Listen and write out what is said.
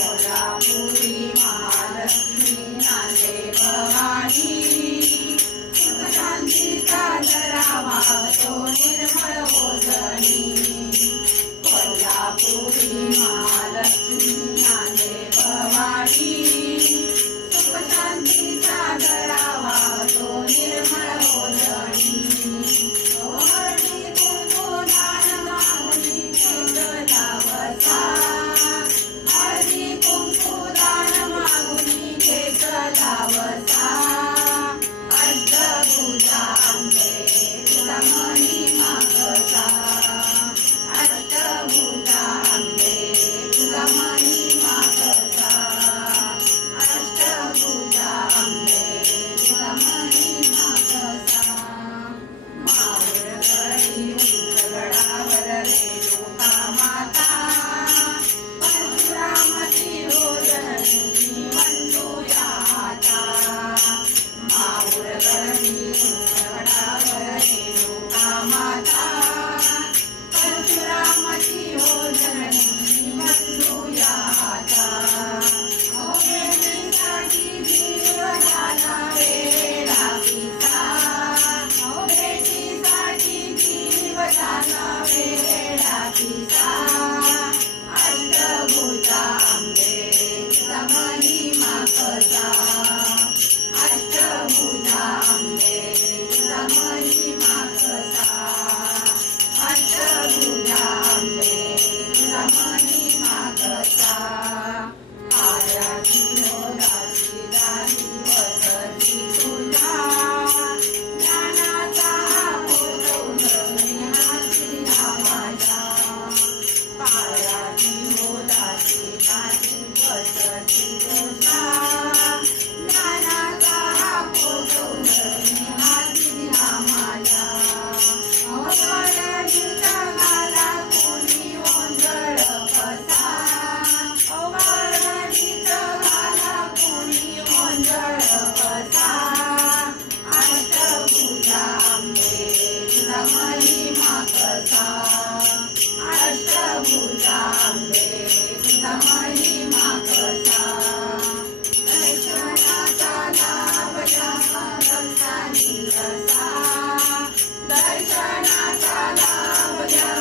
कोल्हापुरी महालक्ष्मी नांदे भवानी सुखशांतीचा धरावा तो निर्मळ ओजनी कोल्हापुरी महालक्ष्मी नांदे भवानी सुखशांतीचा धरावा तो निर्मळ ओजनी हळदी कुंकू दान मागणी घेतला वसा हळदी कुंकू दान मागणी घेतला वसा अष्टभुजा अंबे तुझा महिमा कसा अष्टभुजा अंबे तुझा महिमा कसा अष्टभुजा अंबे तुझा महिमा कसा माऊरगडी उंचगडावर रेणुका माता परशुरामाची ओजनी मंडूया आता माऊरगडी उंचगडावर रेणुका माता परशुरामाची ओजनी मंडूया आता भेटीसाठी जीव झाला वेडा पिता भेटीसाठी जीव झाला वेडा पिता अष्टभुजा अंबे तुझा महिमा कसा अष्टभुजा अंबे तुझा महिमा कसा अष्टभुजा अंबे तुझा महिमा कसा आयाची मोलाची झाली वसती तुझा ज्ञानाचा पोचवली दिला माझ्या पायाची मोलाची झाली वसती तुझा ज्ञानाचा पोचवली दिला माझ्या अवघडीचा गाला कोणी ओंजळ कसा अवघडीचा गाला कोणी ओंजळ कसा अष्टभुजा अंबे तुझा महिमा कसा अष्टभुजा अंबे तुझा महिमा कसा दर्शनाचा लाभ घ्या भक्तांनी कसा दर्शनाचा लाभ घ्या